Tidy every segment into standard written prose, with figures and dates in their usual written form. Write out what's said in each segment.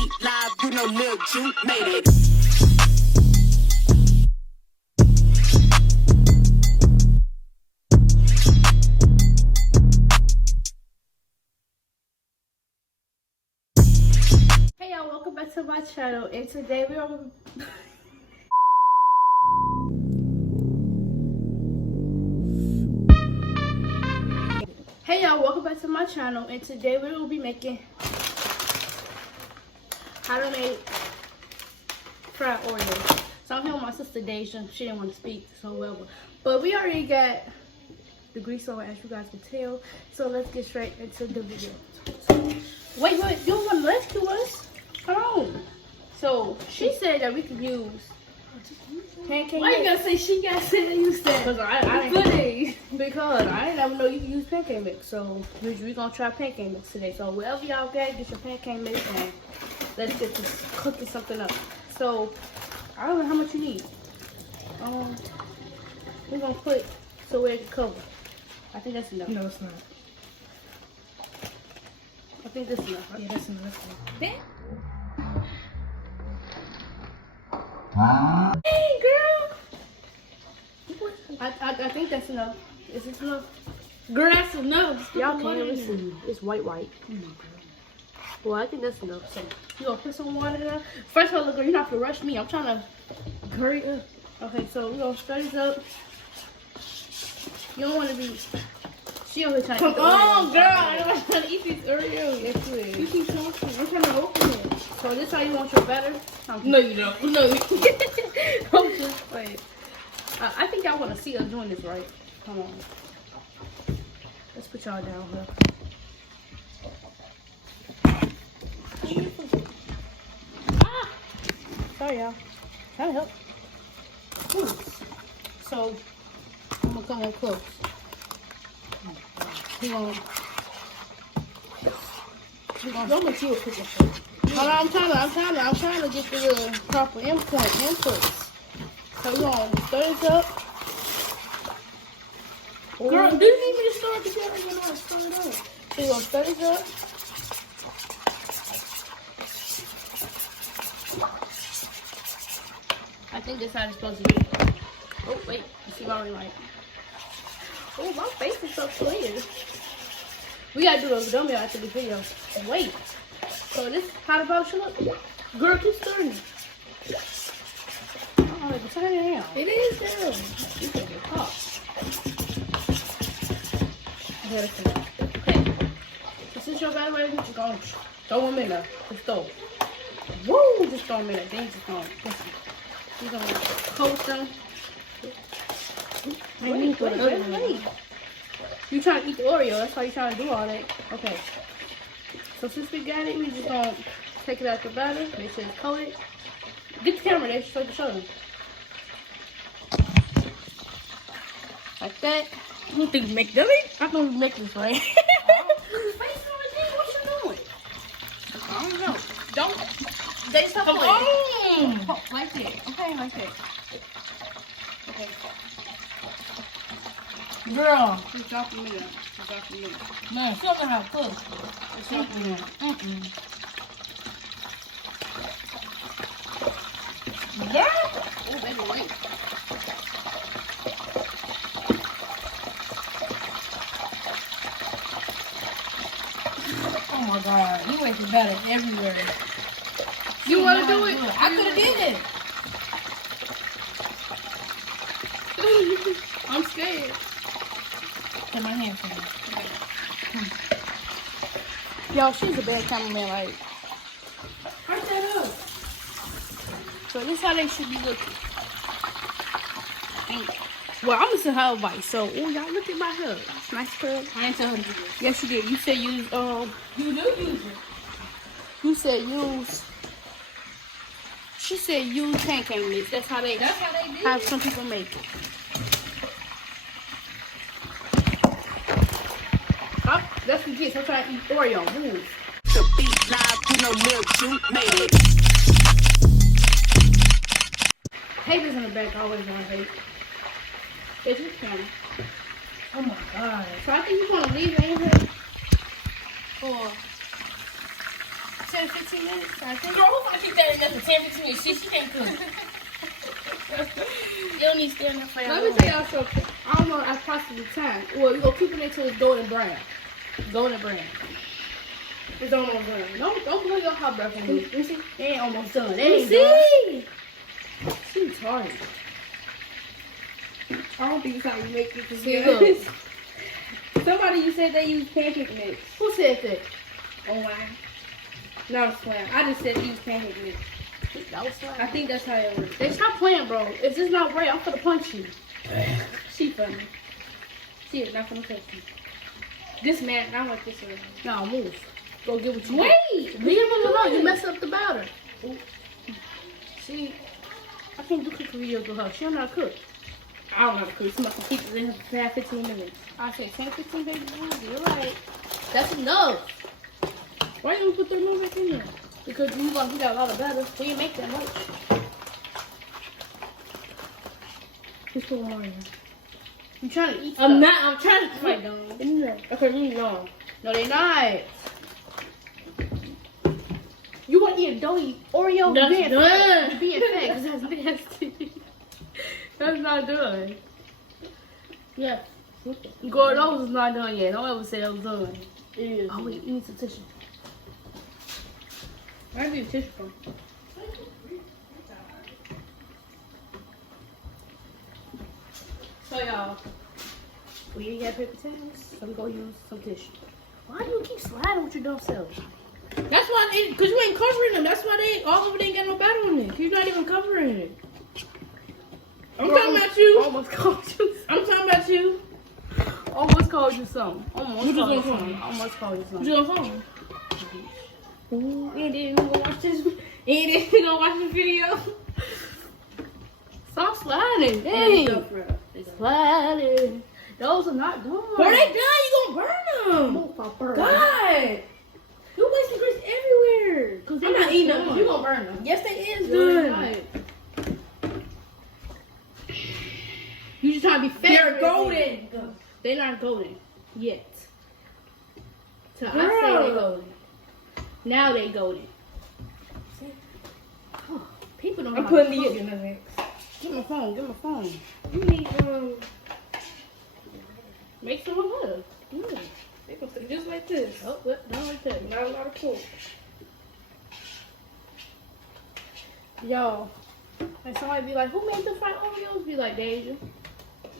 beat live, you know Lil Ju made it. Hey y'all, welcome back to my channel, and today we are Hey y'all, welcome back to my channel, and today we will be making how to make fried Oreos. So I'm here with my sister Deja. She didn't want to speak so well, but we already got the grease on, as you guys can tell. So let's get straight into the video. Wait, you don't want to rescue us? Come on. So she said that we could use pancake. Why you gotta say she gotta say that you said? Because I didn't ever know you can use pancake mix. So we're gonna try pancake mix today. So wherever y'all get your pancake mix and let's get to cooking something up. So I don't know how much you need. We're gonna put so where it can cover. I think that's enough. No, it's not. I think that's enough. Yeah, that's enough. Hey, girl. I think that's enough. Is this enough? Girl, that's enough. Y'all can't even see. It's white. Well, I think that's enough. So you gonna put some water there? First of all, look, girl, you're not gonna rush me. I'm trying to hurry up. Okay, so we're gonna stir this up. You don't want to be. She over here trying to eat the Oreos. Girl, I'm trying to eat these Oreos. Yes, you is. You keep talking. I'm trying to open it. So this how you want your batter? No, you don't. No. I'm just playing. I think y'all want to see us doing this, right? Come on. Let's put y'all down here. Ah! Sorry, y'all. Trying to help. Ooh. So, I'm going to come in close. We're going to see what cooking for. Hold on, I'm trying to get the proper inputs. So we're gonna stir this up. Girl, do you need me to stir it together? You're not stir it up. So we're gonna stir this up. I think this how it's supposed to be. Oh wait, you see my ring light. Oh, my face is so clear. We gotta do a dumbbell after the video. Wait. So this how the bowl should look? Girl, keep stirring it. Oh, turn it down. It is down. You can get caught. Okay. So since your battery ready, just gonna throw them in there. Just throw. Woo! Just throw them in there. Then just gonna you're gonna coat them. Wait. You trying to eat the Oreo? That's why you trying to do all that. Okay. So since we got it, we just gonna take it out the batter. Make sure it's coated. Get the camera there so I can show them. Like that. I don't think you make it. I don't make this right. What you doing? I don't know. Don't. They stop playing. Like that. Okay, like that. Okay. Girl. Just drop them in there. Man, she don't know how to cook. Just drop them in there. Girl. Oh, baby, wait. Oh my God. You wasted batter everywhere. You want to do it? I could have did it. I'm scared. Get my hand from Y'all, she's a bad cameraman, like. Hurt that up. So this is how they should be looking. Well, I'm gonna send her advice. So, oh, y'all look at my hair. It's nice curl. I ain't tell her to do this. Yes, you did. You said use You do use it. You said use. She said use pancake mix. That's how they did. Have some people make it. Oh, that's what you get. So I'm trying to eat Oreo. Move. The beat live, you know Lil Ju made it. Papers in the back always want to vape. It's just camera. Oh my God. So I think you want to leave it in here for 10-15 15 minutes. I think. Girl, who I keep that in there for 10, 15 minutes? She can't cook. You don't need to stay in there for Let me tell y'all something. I don't know. I possibly time. Well, you gonna keep it until it's golden brown. Golden brown. It's almost done. Don't blow your hot breath on me. You see? It ain't almost done. It ain't done. She's tired. I don't think it's how you make it together. Somebody you said they use pancake mix. Who said that? Online. No, I'm swearing. I just said use pancake mix. That was fun. I think that's how it works. They stop playing, bro. If this not right, I'm gonna punch you. She funny. She is not gonna touch me. This man, I want this one. No, move. Go get what you Wait! want. Leave him alone. You messed up the batter. Ooh. See, I can't do cooking videos with her. She don't know how to cook. I don't know how to cook. Somebody can keep it in here for 15 minutes. I say 10, 15 baby. You're right. That's enough. Why you put their more back in there? Because you got a lot of batter. We didn't make that much. Just put more in there. You trying to eat I'm stuff. not. I'm trying to Wait, don't. in there. Okay, leave me alone. No, they not. You want to eat a doughy Oreo? That's being done. fat. Being fat, because that's nasty. That's not done. Yeah. Girl, those is not done yet. Don't ever say that was done. It is. Oh, wait, you need some tissue. Where do you tissue from? So, y'all, we ain't got paper towels, so we gonna use some tissue. Why do you keep sliding with your dumb self? That's why, because you ain't covering them. That's why all of it ain't got no batter on it. You're not even covering it. I'm talking about you. Almost called you. I'm talking about you. Almost called you something. Almost You just called you on phone. something. Almost called you What something. you on phone? Ooh, and then you gonna watch this. And then you gonna watch the video. Stop sliding. Dang. Sliding. Those are not done. Are they done? You gonna burn them? Move, I'll burn. God. You wasting grease everywhere. Cause I'm not eating them. You gonna burn them. Yes, they is Good. done. You just trying to be fat. They're golden. They're not golden yet. So I Girl. say they golden. Now they golden. Oh, people don't. I'm know how to putting these cook. in the mix. Get my phone. Get my phone. You need Make some of her. they gonna stay just like this. Oh, what? Not like that. Not a lot of pork. Yo, and somebody be like, "Who made the fried Oreos?" Be like, "Deja,"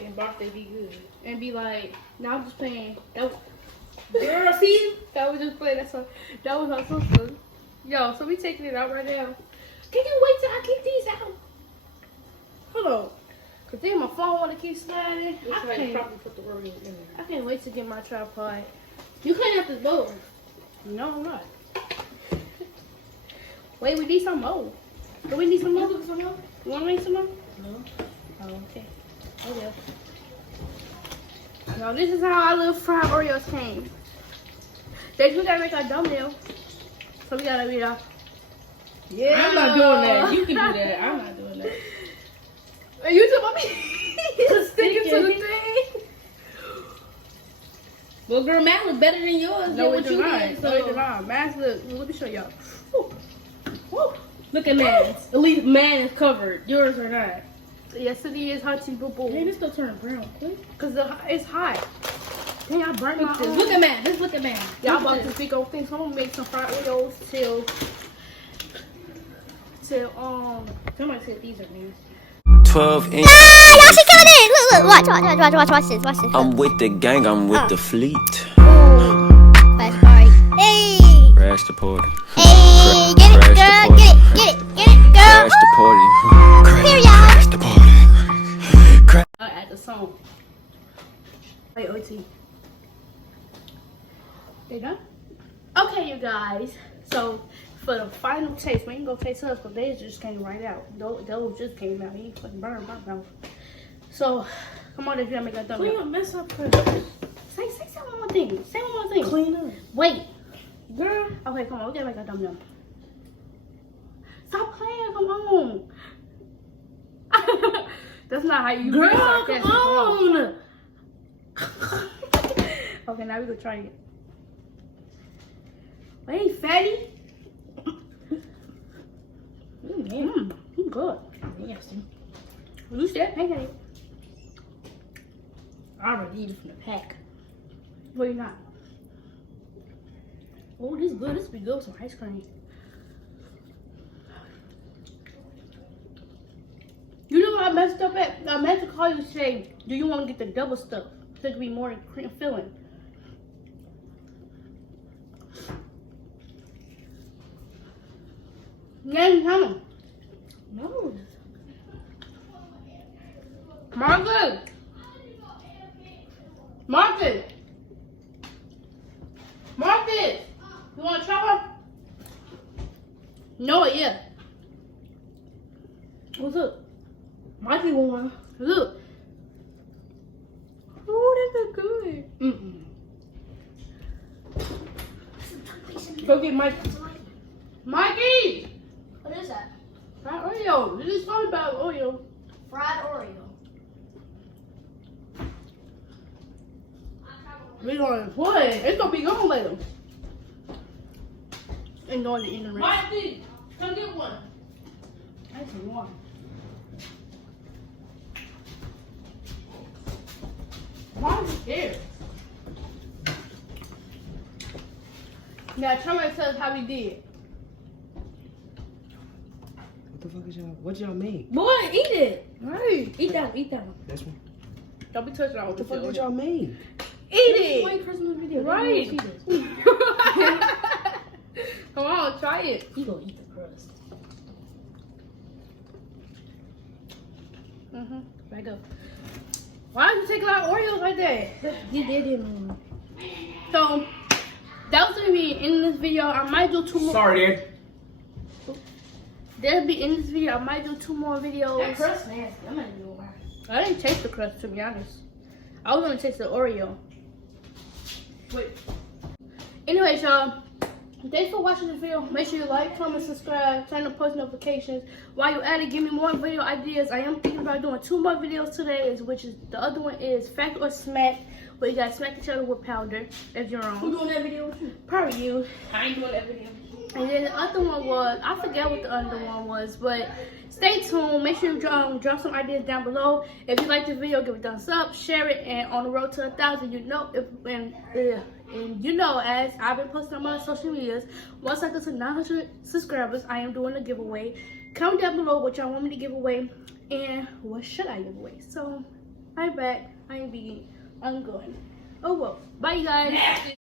And birthday be good. and be like, "No, I'm just playing." That Girl, see? that was just playing. That was our sister. Yo, so we taking it out right now. Can you wait till I get these out? Hold on, cause then my phone wanna keep sliding. That's why you probably put the Oreos in there. I can't wait to get my tripod. You clean up this bowl. No, I'm not. Wait, we need some more. Do we need some more? You some more? You want to make some more? No. Oh, okay. Okay. Now this is how our little fried Oreos came. Then we gotta make our thumbnail. So we gotta read off. Yeah. I'm not doing that. You can do that. I'm not doing that. Are you talking about me? Sticking to the thing. Well, girl, mine was better than yours. No, Get it what you not. did. No, it not. Mass, look. Let me show y'all. Woo. Woo. Look at mine. At least mine is covered. Yours are not. Yes, it is Hunty Boo Boo. Hey, this still turning brown quick. Cause it's hot. Dang, I burnt my own. Look at mine. Just look at mine. Y'all Look about at to this. speak on things. So I'm gonna make some fried Oreos till Somebody said these are nasty. 12 inch. Y'all should come in. Look, watch this. I'm with the gang, I'm with the fleet. Fast party. Hey, Crash the party. hey, get it, Crash girl, the party. get it, girl. Crash the party. Here, y'all. Crash the party. at the song. Wait, OT. They done? Okay, you guys. So for the final taste, we ain't gonna taste us because they just came right out. Those just came out. He ain't fucking burned my mouth. So come on, if you gotta make a thumbnail. Clean up, mess up, Say one more thing. Say one more thing. Clean up. Wait. Girl. Okay, come on. We gotta make a thumbnail. Stop playing. Come on. That's not how you. Girl, be sarcastic. come on. Okay, now we gonna try it. Wait, fatty. Good. Nasty. You said pancake. I already eat it from the pack. Well, you're not. Oh, this is good. This would be good with some ice cream. You know what I messed up at? I meant to call you and say, do you want to get the double stuff? So it could be more cream filling. Name coming. No. Marcus! Marcus! Marcus! You want to try? No, yeah. What's up? Mikey one. Look. Oh, that's good. Go get Mikey. Mikey! What is that? Fried Oreo. You just talking about Oreo. Fried Oreo. We gonna play. It's gonna be gone later. And going to internet. Mikey, come get one. That's one. Why are you scared? Now try to tell us how we did. What the fuck is y'all? What y'all make? Boy, eat it. Hey, Eat that one. Eat that one. This one. don't be touching all What the the fuck did y'all make? Eat Wait, it. Christmas video. Right. They don't see this. Come on, try it. You gonna eat the crust. Back up. Why did you take a lot of Oreos like that? You did it, man. So that was gonna be in this video. I might do 2 more. Sorry, Dad. That'll be in this video. I might do 2 more videos. That crust nasty. I'm not even gonna lie. I didn't taste the crust, to be honest. I was gonna taste the Oreo. Wait. Anyways, y'all. Thanks for watching this video. Make sure you like, comment, subscribe, turn on post notifications. While you're at it, give me more video ideas. I am thinking about doing 2 more videos today, which is the other one is Fact or Smack, where you guys smack each other with powder if you're Who wrong. doing that video with you? Probably you. I ain't doing that video. And then the other one was, I forget what the other one was, but stay tuned. Make sure you drop some ideas down below. If you like this video, give it a thumbs up, share it, and on the road to 1,000, you know, and you know, as I've been posting on my social medias, once I get to 900 subscribers, I am doing a giveaway. Comment down below what y'all want me to give away, and what should I give away. So, I'm back. I ain't being, I'm going. Oh well. Bye, you guys.